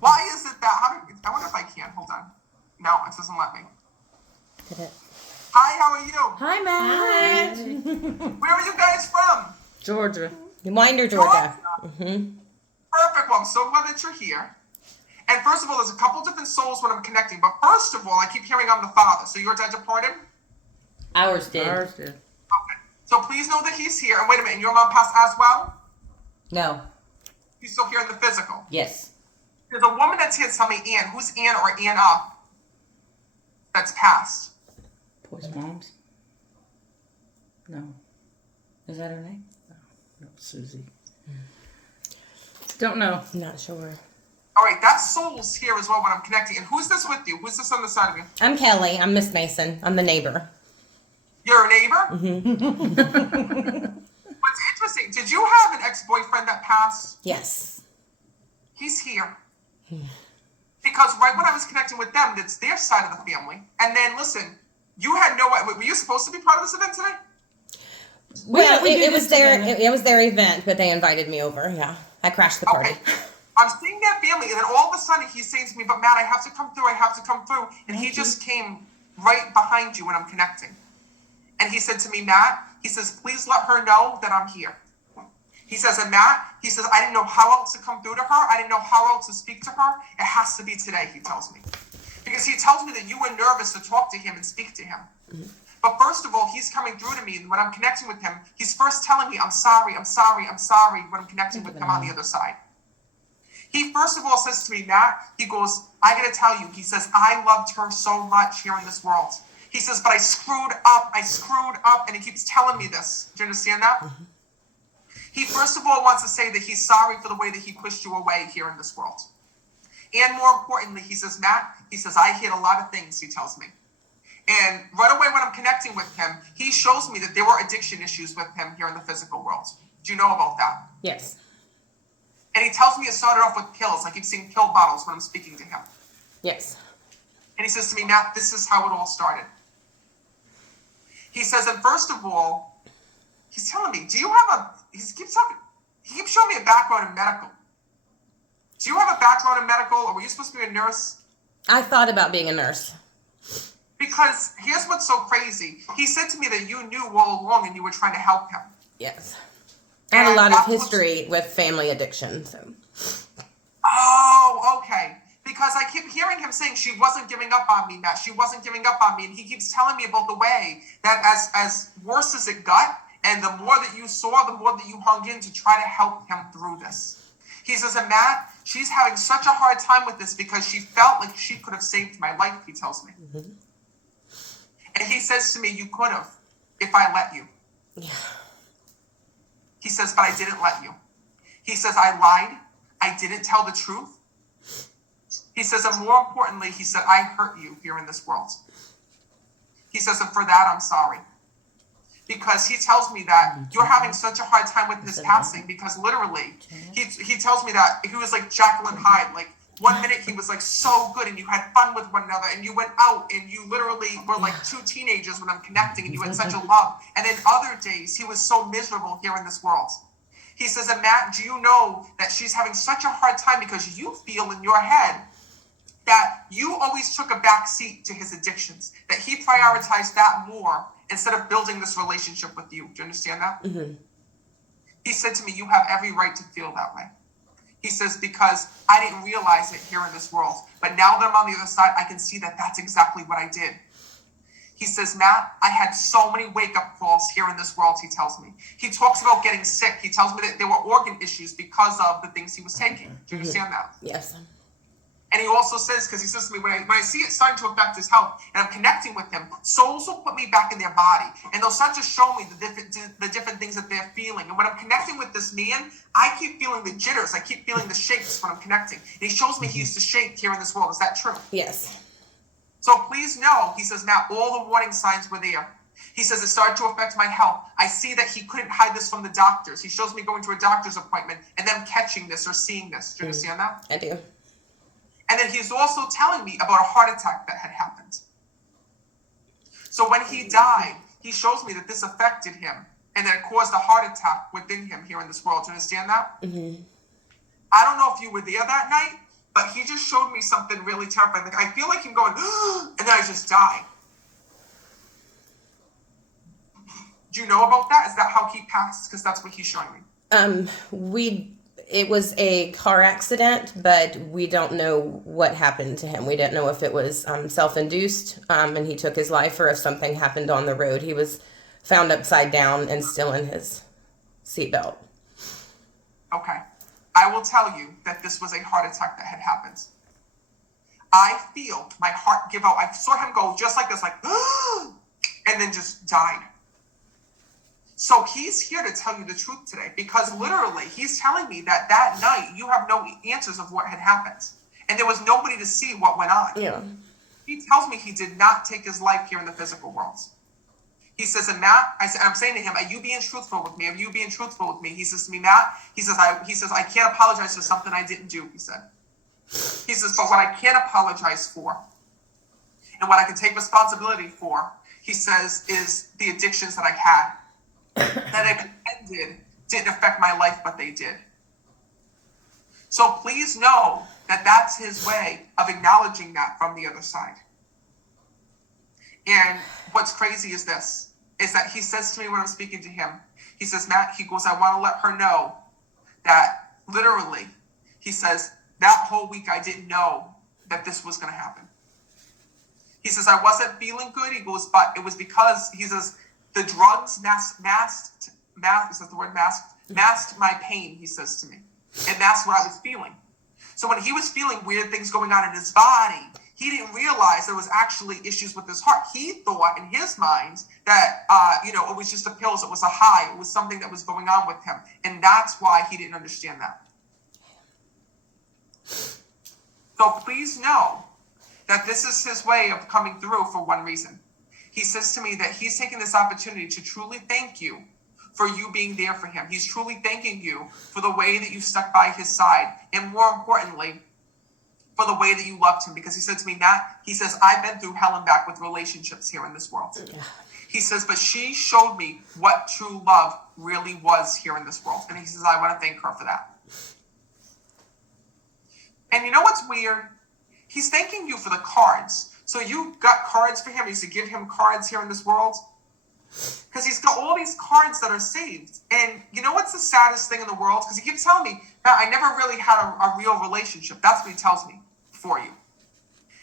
Why is it that? I wonder if I can. Hold on. No, it doesn't let me. Did it? Hi, how are you? Hi, Matt. Where are you guys from? Georgia. Winder, Georgia. Perfect. Well, I'm so glad that you're here. And first of all, there's a couple different souls when I'm connecting. But first of all, I keep hearing I'm the father. So your dad departed? Ours did. Ours did. Okay. So please know that he's here. And wait a minute, and your mom passed as well? No. He's still here in the physical. Yes. There's a woman that's here. Tell me, Ann. Who's Ann or Anna? That's passed. Poison moms? No. Is that her name? No, Susie. Don't know. Not sure. All right, that soul's here as well when I'm connecting. And who's this with you? Who's this on the side of you? I'm Kelly. I'm Miss Mason. I'm the neighbor. You're a neighbor? What's interesting, did you have an ex-boyfriend that passed? Yes. He's here. Because right when I was connecting with them, that's their side of the family. And then, listen, you had no... Were you supposed to be part of this event today? Well, we did it was this their together. it was their event, but they invited me over. Yeah, I crashed the party. Okay. I'm seeing that family, and then all of a sudden he's saying to me, but Matt, I have to come through, and he just came right behind you when I'm connecting. And he said to me, Matt, he says, please let her know that I'm here. He says, and Matt, he says, I didn't know how else to come through to her. I didn't know how else to speak to her. It has to be today, he tells me. Because he tells me that you were nervous to talk to him and speak to him. Mm-hmm. But first of all, he's coming through to me, and when I'm connecting with him, he's first telling me, I'm sorry, when I'm connecting with him on the other side. He first of all says to me, Matt, he goes, I gotta tell you, he says, I loved her so much here in this world. He says, but I screwed up, and he keeps telling me this. Do you understand that? Mm-hmm. He first of all wants to say that he's sorry for the way that he pushed you away here in this world. And more importantly, he says, Matt, he says, I hid a lot of things, he tells me. And right away when I'm connecting with him, he shows me that there were addiction issues with him here in the physical world. Do you know about that? Yes. And he tells me it started off with pills. I keep seeing pill bottles when I'm speaking to him. Yes. And he says to me, Matt, this is how it all started. He says, and first of all, he's telling me, he keeps showing me a background in medical. Do you have a background in medical, or were you supposed to be a nurse? I thought about being a nurse. Because here's what's so crazy. He said to me that you knew all along and you were trying to help him. Yes. I have a lot of history with family addiction. So. Oh, okay. Because I keep hearing him saying she wasn't giving up on me, Matt. She wasn't giving up on me. And he keeps telling me about the way that as worse as it got, and the more that you saw, the more that you hung in to try to help him through this. He says, and Matt, she's having such a hard time with this because she felt like she could have saved my life, he tells me. Mm-hmm. And he says to me, you could have, if I let you. Yeah. He says, but I didn't let you. He says, I lied. I didn't tell the truth. He says, and more importantly, he said, I hurt you here in this world. He says, and for that, I'm sorry. Because he tells me that you're having such a hard time with his passing because literally, he tells me that he was like Jekyll and Hyde. Like, 1 minute he was like so good and you had fun with one another and you went out and you literally were like two teenagers when I'm connecting and you had such a love. And then other days he was so miserable here in this world. He says, and Matt, do you know that she's having such a hard time because you feel in your head that you always took a back seat to his addictions, that he prioritized that more instead of building this relationship with you. Do you understand that? Mm-hmm. He said to me, you have every right to feel that way. He says, because I didn't realize it here in this world. But now that I'm on the other side, I can see that that's exactly what I did. He says, Matt, I had so many wake-up calls here in this world, he tells me. He talks about getting sick. He tells me that there were organ issues because of the things he was taking. Do you understand that? Yes. And he also says, because he says to me, when I see it starting to affect his health and I'm connecting with him, souls will put me back in their body. And they'll start to show me the different things that they're feeling. And when I'm connecting with this man, I keep feeling the jitters. I keep feeling the shakes when I'm connecting. And he shows me he used to shake here in this world. Is that true? Yes. So please know, he says, Matt, all the warning signs were there. He says it started to affect my health. I see that he couldn't hide this from the doctors. He shows me going to a doctor's appointment and them catching this or seeing this. Do you understand that? I do. And then he's also telling me about a heart attack that had happened. So when he died, he shows me that this affected him and that it caused a heart attack within him here in this world. Do you understand that? Mm-hmm. I don't know if you were there that night, but he just showed me something really terrifying. Like, I feel like him going, and then I just die. Do you know about that? Is that how he passed? Because that's what he's showing me. It was a car accident, but we don't know what happened to him. We didn't know if it was self-induced and he took his life, or if something happened on the road. He was found upside down and still in his seatbelt. Okay. I will tell you that this was a heart attack that had happened. I feel my heart give out. I saw him go just like this, like, and then just died. So he's here to tell you the truth today, because literally he's telling me that that night you have no answers of what had happened. And there was nobody to see what went on. Yeah. He tells me he did not take his life here in the physical world. He says, and Matt, I'm saying to him, are you being truthful with me? Are you being truthful with me? He says to me, Matt, he says, I can't apologize for something I didn't do, he said. He says, but what I can apologize for, and what I can take responsibility for, he says, is the addictions that I had. That I pretended didn't affect my life, but they did. So please know that that's his way of acknowledging that from the other side. And what's crazy is this, is that he says to me when I'm speaking to him, he says, Matt, he goes, I want to let her know that literally, he says, that whole week I didn't know that this was going to happen. He says, I wasn't feeling good. He goes, but it was because, he says, the drugs masked my pain, he says to me. And that's what I was feeling. So when he was feeling weird things going on in his body, he didn't realize there was actually issues with his heart. He thought in his mind that, it was just the pills. It was a high. It was something that was going on with him. And that's why he didn't understand that. So please know that this is his way of coming through for one reason. He says to me that he's taking this opportunity to truly thank you for you being there for him. He's truly thanking you for the way that you stuck by his side. And more importantly, for the way that you loved him. Because he said to me, Matt, he says, I've been through hell and back with relationships here in this world. Yeah. He says, but she showed me what true love really was here in this world. And he says, I want to thank her for that. And you know what's weird? He's thanking you for the cards. So you got cards for him. You used to give him cards here in this world. Because he's got all these cards that are saved. And you know what's the saddest thing in the world? Because he keeps telling me, Matt, I never really had a real relationship. That's what he tells me for you.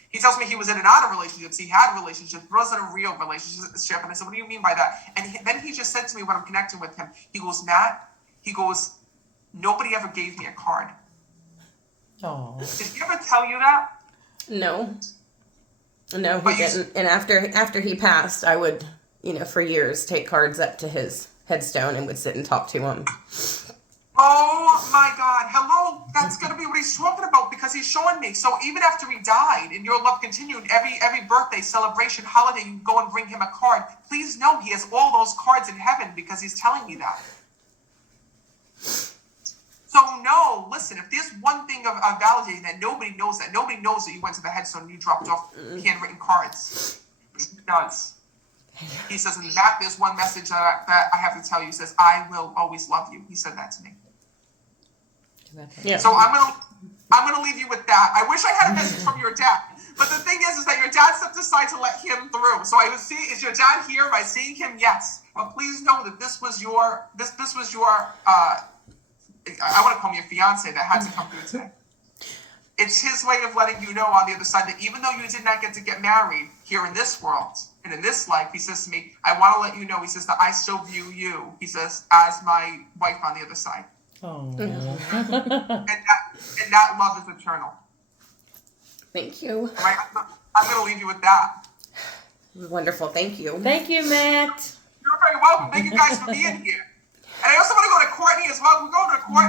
He tells me he was in and out of relationships. He had relationships. It wasn't a real relationship. And I said, what do you mean by that? And then he just said to me when I'm connecting with him, he goes, Matt, he goes, nobody ever gave me a card. Oh. Did he ever tell you that? No, he didn't. And after he passed, I would, for years take cards up to his headstone and would sit and talk to him. Oh my God. Hello. That's going to be what he's talking about, because he's showing me. So even after he died and your love continued, every birthday, celebration, holiday, you go and bring him a card. Please know he has all those cards in heaven because he's telling me that. So no, listen, if there's one thing of validating that nobody knows that you went to the headstone and you dropped off handwritten cards. He does. He says, in that there's one message that I have to tell you. He says, I will always love you. He said that to me. Yeah. So I'm gonna leave you with that. I wish I had a message from your dad. But the thing is that your dad stepped aside to let him through. So I was seeing, is your dad here? Am I seeing him? Yes. But please know that this was your I want to call me a fiance that had to come through today. It's his way of letting you know on the other side that even though you did not get to get married here in this world and in this life, he says to me, I want to let you know, he says, that I still view you, he says, as my wife on the other side. Oh. and that love is eternal. Thank you. Right? I'm going to leave you with that. Wonderful. Thank you. Thank you, Matt. You're very welcome. Thank you guys for being here. And I also want to go to Courtney as well. We're going to Courtney.